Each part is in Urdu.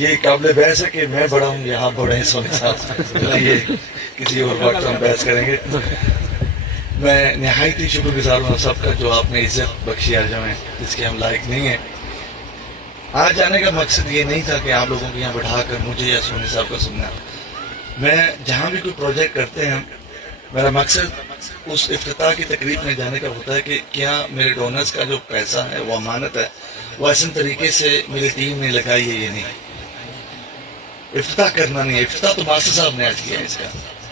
یہ قابل بحث ہے کہ میں بڑا ہوں یا آپ بڑے ہیں سونی صاحب، یہ کسی اور وقت ہم بحث کریں گے۔ میں نہایت ہی شکر گزار ہوں سب کا جو آپ نے عزت بخشی آج ہمیں، جس کے ہم لائق نہیں ہیں۔ آج آنے کا مقصد یہ نہیں تھا کہ آپ لوگوں کو یہاں بٹھا کر مجھے یا سونی صاحب کا سننا۔ میں جہاں بھی کوئی پروجیکٹ کرتے ہیں، میرا مقصد اس افتتاح کی تقریب میں جانے کا ہوتا ہے کہ کیا میرے ڈونرز کا جو پیسہ ہے وہ امانت ہے، وہ ایسے طریقے سے میری ٹیم نے لگائی ہے یا نہیں۔ افتتاح کرنا نہیں ہے، افتتاح تو ماسٹر صاحب نے آج کیا ہے اس کا،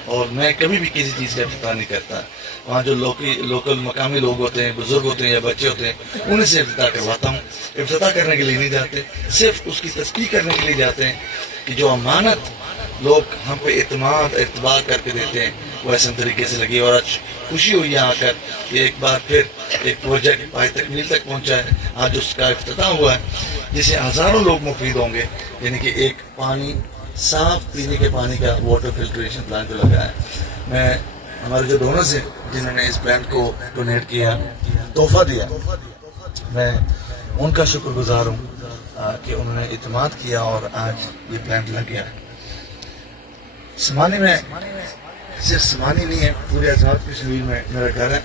اور میں کبھی بھی کسی چیز کا افتتاح نہیں کرتا۔ وہاں جو لوکل مقامی لوگ ہوتے ہیں، بزرگ ہوتے ہیں یا بچے ہوتے ہیں، انہیں سے افتتاح کرواتا ہوں۔ افتتاح کرنے کے لیے نہیں جاتے، صرف اس کی تصدیق کرنے کے لیے جاتے ہیں کہ جو امانت لوگ ہم پہ اعتماد اعتبار کر کے دیتے ہیں وہ ایسے طریقے سے لگی۔ اور آج خوشی ہوئی یہاں آ کر کہ ایک بار پھر ایک پروجیکٹ پائے تکمیل تک پہنچا ہے۔ آج اس کا افتتاح ہوا ہے جسے ہزاروں لوگ مفید ہوں گے، یعنی کہ ایک پانی صاف پینے کے پانی کا واٹر فلٹریشن پلانٹ لگا ہے۔ میں ہمارے جو ڈونرز ہیں جنہوں نے اس پلانٹ کو ڈونیٹ کیا، تحفہ دیا، میں ان کا شکر گزار ہوں کہ انہوں نے اعتماد کیا اور آج یہ پلانٹ لگ گیا ہے۔ سمانی میں صرف سمانی نہیں ہے، پورے آزاد کشمیر میں میرا گھر ہے،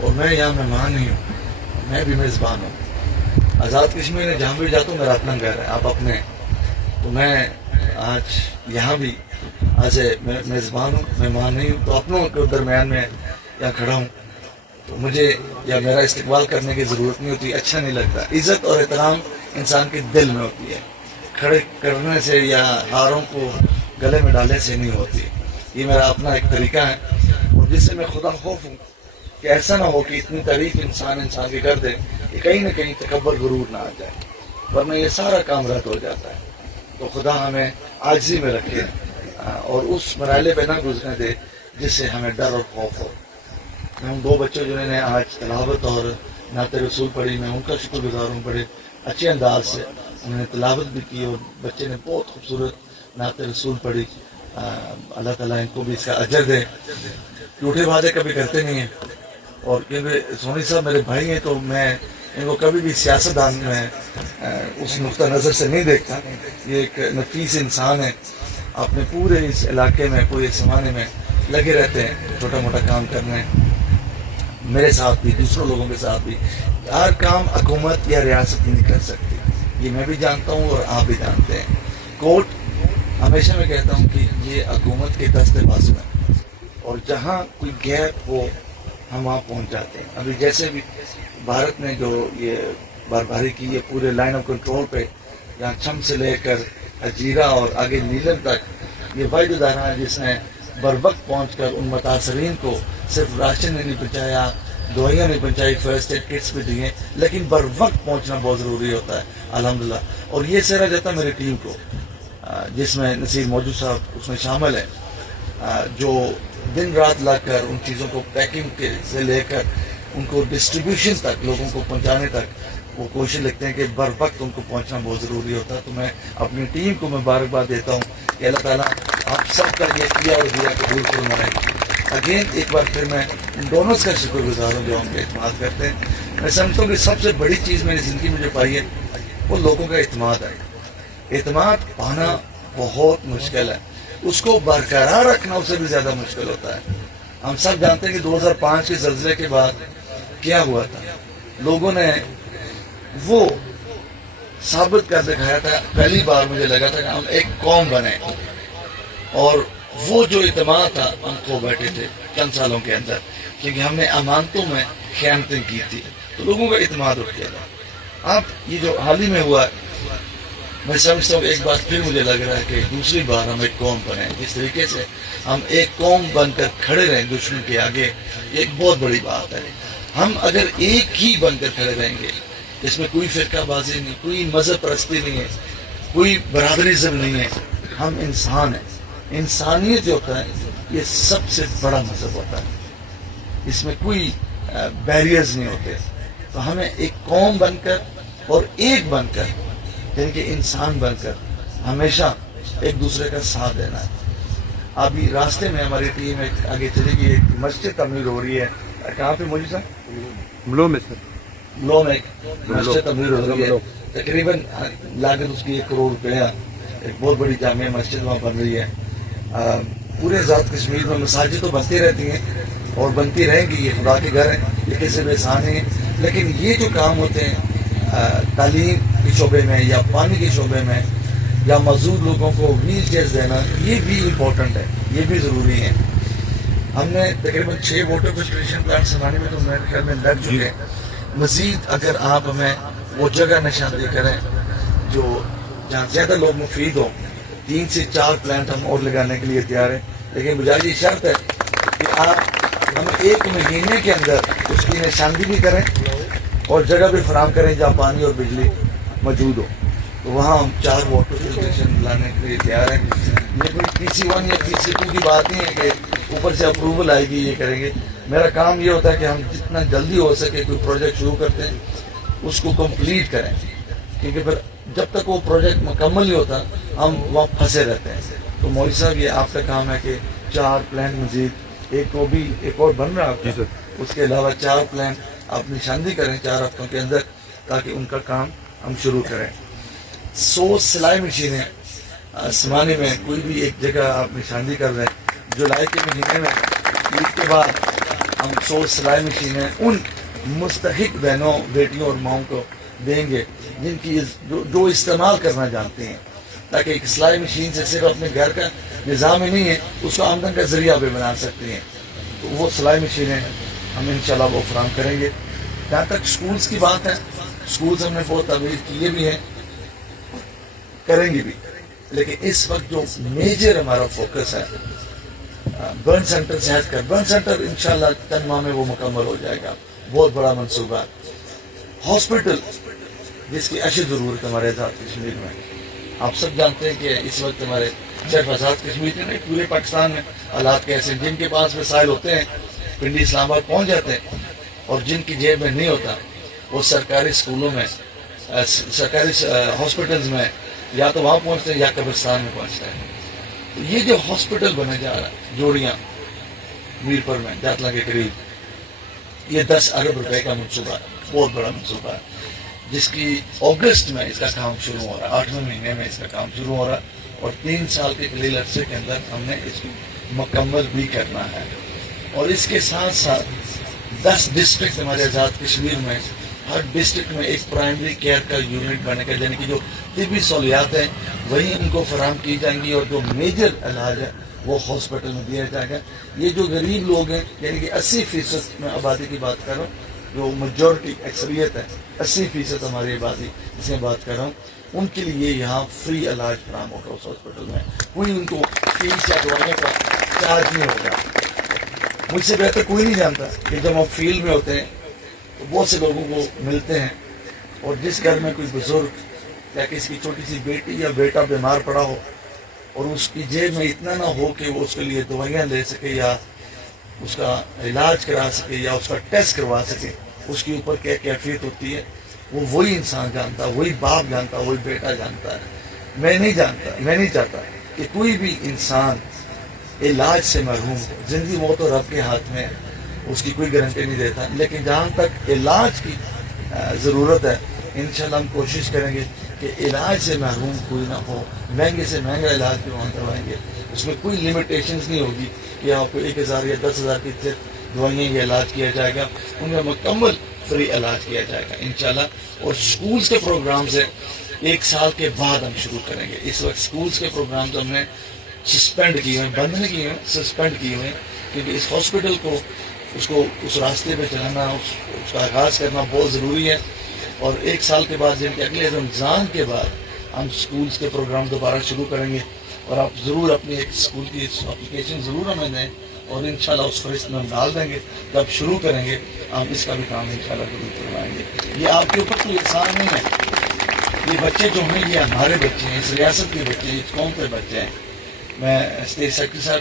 اور میں یہاں مہمان نہیں ہوں، میں بھی میزبان ہوں۔ آزاد کشمیر میں جہاں بھی جاتا ہوں میرا اپنا گھر ہے، آپ اپنے ہیں، تو میں آج یہاں بھی ایز اے میزبان ہوں، مہمان نہیں ہوں، تو اپنوں کے درمیان میں یہاں کھڑا ہوں، تو مجھے یا میرا استقبال کرنے کی ضرورت نہیں ہوتی، اچھا نہیں لگتا۔ عزت اور احترام انسان کے دل میں ہوتی ہے، کھڑے کرنے سے یا ہاروں کو گلے میں ڈالنے سے نہیں ہوتی۔ یہ میرا اپنا ایک طریقہ ہے، اور جس سے میں خدا خوف ہوں کہ ایسا نہ ہو کہ اتنی تعریف انسان کی کر دے کہ کہیں نہ کہیں تکبر غرور نہ آ جائے، ورنہ یہ سارا کام رد ہو جاتا ہے۔ تو خدا ہمیں عاجزی میں رکھے اور اس مرحلے پہ نہ گزرنے دے جس سے ہمیں ڈر اور خوف ہو۔ میں ان دو بچوں جنہوں نے آج تلاوت اور نعت رسول پڑھی، میں ان کا شکر گزار ہوں، بڑے اچھے انداز سے انہوں نے تلاوت بھی کی، اور بچے نے بہت خوبصورت نعت رسول پڑھی۔ اللہ تعالیٰ ان کو بھی اس کا اجر دے۔ جھوٹے وعدے کبھی کرتے نہیں ہیں، اور کیونکہ سونی صاحب میرے بھائی ہیں تو میں ان کو کبھی بھی سیاستدان میں اس نقطہ نظر سے نہیں دیکھتا۔ یہ ایک نفیس انسان ہے، اپنے پورے اس علاقے میں پورے زمانے میں لگے رہتے ہیں چھوٹا موٹا کام کرنے، میرے ساتھ بھی دوسروں لوگوں کے ساتھ بھی۔ ہر کام حکومت یا ریاست نہیں کر سکتی، یہ میں بھی جانتا ہوں اور آپ بھی جانتے ہیں۔ کوٹ ہمیشہ میں کہتا ہوں کہ یہ حکومت کے دست بازو ہے، اور جہاں کوئی گیپ ہو ہم وہاں پہنچ جاتے ہیں۔ ابھی جیسے بھی بھارت نے جو یہ بارباری کی ہے پورے لائن آف کنٹرول پہ، یہاں چھم سے لے کر اجیرا اور آگے نیلم تک، یہ واحد ادارہ ہے جس نے بروقت پہنچ کر ان متاثرین کو صرف راشن نہیں پہنچایا، دوائیاں نہیں پہنچائی، فرسٹ ایڈ کٹس بھی دیے، لیکن بروقت پہنچنا بہت ضروری ہوتا ہے الحمدللہ۔ اور یہ سہرا جاتا میری ٹیم کو، جس میں نصیر موجود صاحب اس میں شامل ہے، جو دن رات لگ کر ان چیزوں کو پیکنگ سے لے کر ان کو ڈسٹریبیوشن تک، لوگوں کو پہنچانے تک وہ کوشش لگتے ہیں کہ بر وقت ان کو پہنچنا بہت ضروری ہوتا ہے۔ تو میں اپنی ٹیم کو مبارکباد دیتا ہوں کہ اللہ تعالیٰ آپ سب کا یہ کیا اور دیا قبول فرمائے۔ اگین ایک بار پھر میں ان دونوں کا شکر گزار ہوں جو ہم پہ اعتماد کرتے ہیں۔ میں سمجھتا ہوں کہ سب سے بڑی چیز میری زندگی میں جو پائی ہے وہ لوگوں کا اعتماد ہے۔ اعتماد پانا بہت مشکل ہے، اس کو برقرار رکھنا اس سے بھی زیادہ مشکل ہوتا ہے۔ ہم سب جانتے ہیں کہ 2005 کے زلزلے کے بعد کیا ہوا تھا، لوگوں نے وہ ثابت کر دکھایا تھا، پہلی بار مجھے لگا تھا کہ ہم ایک قوم بنے، اور وہ جو اعتماد تھا ہم کھو بیٹھے تھے چند سالوں کے اندر، کیونکہ ہم نے امانتوں میں خیانتیں کی تھی، تو لوگوں کا اعتماد اٹھ گیا تھا۔ اب یہ جو حال ہی میں ہوا ہے، میں سمجھتا ہوں کہ ایک بار پھر مجھے لگ رہا ہے کہ دوسری بار ہم ایک قوم بنیں، جس طریقے سے ہم ایک قوم بن کر کھڑے رہیں دشمن کے آگے، یہ ایک بہت بڑی بات ہے۔ ہم اگر ایک ہی بن کر کھڑے رہیں گے، اس میں کوئی فرقہ بازی نہیں، کوئی مذہب پرستی نہیں ہے، کوئی برادریزم نہیں ہے، ہم انسان ہیں۔ انسانیت جو ہوتا ہے یہ سب سے بڑا مذہب ہوتا ہے، اس میں کوئی بیریئرز نہیں ہوتے۔ تو ہمیں ایک قوم بن کر اور ایک بن کر، یعنی کہ انسان بن کر ہمیشہ ایک دوسرے کا ساتھ دینا ہے۔ ابھی راستے میں ہماری ٹیم ایک آگے چلے گی، ایک مسجد تعمیر ہو رہی ہے، کہاں پہ موجود صاحب؟ ملو میں سر، ملو میں ایک مسجد تعمیر ہو رہی ہے، تقریباً لاگت اس کی 1 کروڑ روپیہ، ایک بہت بڑی جامع مسجد وہاں بن رہی ہے. پورے آزاد کشمیر میں مساجد تو بنتی رہتی ہیں اور بنتی رہیں گی, یہ خدا کے گھر ہیں, یہ کسی بھی احسان نہیں ہے. لیکن یہ جو کام ہوتے ہیں تعلیم کے شعبے میں یا پانی کے شعبے میں یا معذور لوگوں کو ویل چیئرز دینا, یہ بھی امپورٹنٹ ہے, یہ بھی ضروری ہے. ہم نے تقریباً 6 واٹر فلٹریشن پلانٹ سنانے میں تو میرے خیال میں لگ چکے ہیں. مزید اگر آپ ہمیں وہ جگہ نشاندہی کریں جو جہاں زیادہ لوگ مفید ہوں, 3 سے 4 پلانٹ ہم اور لگانے کے لیے تیار ہیں. لیکن بجائے یہ شرط ہے کہ آپ ہمیں 1 مہینے کے اندر اس کی نشاندہی بھی کریں اور جگہ بھی فراہم کریں جہاں پانی اور بجلی موجود ہو. تو وہاں ہم 4 واٹر فلٹریشن لانے کے لیے تیار ہیں. یہ کوئی PC1 یا PC2 کی بات نہیں ہے کہ اوپر سے اپروول آئے گی یہ کریں گے. میرا کام یہ ہوتا ہے کہ ہم جتنا جلدی ہو سکے کوئی پروجیکٹ شروع کرتے ہیں اس کو کمپلیٹ کریں, کیونکہ پھر جب تک وہ پروجیکٹ مکمل نہیں ہوتا ہم وہاں پھنسے رہتے ہیں. تو مولوی صاحب یہ آپ کا کام ہے کہ 4 پلانٹ مزید, ایک اور بن رہا ہے آپ کا, اس کے علاوہ 4 پلانٹ آپ نشاندہی کریں 4 ہفتوں کے اندر تاکہ ان کا کام ہم شروع کریں. 100 سلائی مشینیں سمانے میں کوئی بھی ایک جگہ آپ نشاندہی کر رہے ہیں. جولائی کے مہینے میں عید کے بعد ہم 100 سلائی مشینیں ان مستحق بہنوں, بیٹیوں اور ماؤں کو دیں گے جن کی جو استعمال کرنا جانتے ہیں, تاکہ ایک سلائی مشین سے صرف اپنے گھر کا نظام ہی نہیں ہے, اس کو آمدن کا ذریعہ بھی بنا سکتے ہیں. تو وہ سلائی مشینیں ہم انشاءاللہ وہ فراہم کریں گے. جہاں تک سکولز کی بات ہے, سکولز ہم نے بہت تعمیر کیے بھی ہیں, کریں گے بھی. لیکن اس وقت جو میجر ہمارا فوکس ہے برن سینٹر صحت کا, برن سینٹر انشاءاللہ 3 ماہ میں وہ مکمل ہو جائے گا, بہت بڑا منصوبہ. ہاسپٹل جس کی اشد ضرورت ہے ہمارے آزاد کشمیر میں, آپ سب جانتے ہیں کہ اس وقت ہمارے صرف آزاد کشمیر میں نہیں پورے پاکستان میں حالات کیسے ہیں. جن کے پاس وسائل ہوتے ہیں پنڈی اسلام آباد پہنچ جاتے ہیں, اور جن کی جیب میں نہیں ہوتا وہ سرکاری اسکولوں میں, سرکاری ہاسپٹلز میں یا تو وہاں پہنچتے ہیں یا قبرستان میں پہنچتے ہیں. تو یہ جو ہاسپٹل بنے جا رہا ہے جوڑیاں میرپور میں داتلا کے قریب, یہ 10 ارب روپے کا منصوبہ ہے, بہت بڑا منصوبہ ہے, جس کی اگست میں اس کا کام شروع ہو رہا ہے, 8ویں مہینے میں اس کا کام شروع ہو رہا ہے, اور 3 سال کے قلیل عرصے کے اندر ہم نے اس کو مکمل بھی کرنا ہے. اور اس کے ساتھ ساتھ 10 ڈسٹرکٹ ہمارے آزاد کشمیر میں, ہر ڈسٹرکٹ میں ایک پرائمری کیئر کا یونٹ بنے گا, یعنی کہ جو طبی سہولیات ہیں وہی ان کو فراہم کی جائیں گی, اور جو میجر علاج ہے وہ ہاسپٹل میں دیا جائے گا. یہ جو غریب لوگ ہیں, یعنی کہ 80% میں آبادی کی بات کر رہا ہوں, جو میجورٹی اکثریت ہے 80% ہماری آبادی جس میں بات کر رہا ہوں, ان کے لیے یہاں فری علاج فراہم ہوگا اس ہاسپٹل میں. کوئی ان کو فیس یا دوائیوں کا چارج نہیں ہوگا. مجھ سے بہتر کوئی نہیں جانتا کہ جب ہم فیلڈ میں ہوتے ہیں تو بہت سے لوگوں کو ملتے ہیں, اور جس گھر میں کوئی بزرگ یا کسی کی چھوٹی سی بیٹی یا بیٹا بیمار پڑا ہو اور اس کی جیب میں اتنا نہ ہو کہ وہ اس کے لیے دوائیاں لے سکے یا اس کا علاج کرا سکے یا اس کا ٹیسٹ کروا سکے, اس کے اوپر کیا کیفیت ہوتی ہے وہ وہی انسان جانتا, وہی باپ جانتا, وہی بیٹا جانتا ہے. میں نہیں چاہتا کہ کوئی بھی انسان علاج سے محروم ہو. زندگی وہ تو رب کے ہاتھ میں ہے, اس کی کوئی گارنٹی نہیں دیتا, لیکن جہاں تک علاج کی ضرورت ہے انشاءاللہ ہم کوشش کریں گے کہ علاج سے محروم کوئی نہ ہو. مہنگے سے مہنگا علاج بھی وہاں کروائیں گے, اس میں کوئی لمیٹیشنز نہیں ہوگی کہ آپ کو 1000 یا 10,000 کی دوائیاں یہ علاج کیا جائے گا, ان میں مکمل فری علاج کیا جائے گا انشاءاللہ. اور سکولز کے پروگرام سے 1 سال کے بعد ہم شروع کریں گے. اس وقت سکولز کے پروگرام تو ہم نے سسپینڈ کیے ہوئے, بند نہیں کیے ہوئے, سسپینڈ کیے ہوئے, کیونکہ اس ہاسپٹل کو اس راستے پہ چلانا, اس کا آغاز کرنا بہت ضروری ہے. اور 1 سال کے بعد یعنی کہ اگلے رمضان کے بعد ہم سکولز کے پروگرام دوبارہ شروع کریں گے. اور آپ ضرور اپنی ایک سکول کی اپلیکیشن ضرور ہمیں دیں, اور انشاءاللہ اس فہرست میں ہم ڈال دیں گے. جب شروع کریں گے ہم اس کا بھی کام انشاءاللہ ضرور کروائیں گے. یہ آپ کے اوپر کوئی احسان نہیں ہے, یہ بچے جو ہیں یہ ہمارے بچے ہیں, اس ریاست کے بچے ہیں, اس قوم کے بچے ہیں. میں اسٹیٹ سیکرٹری صاحب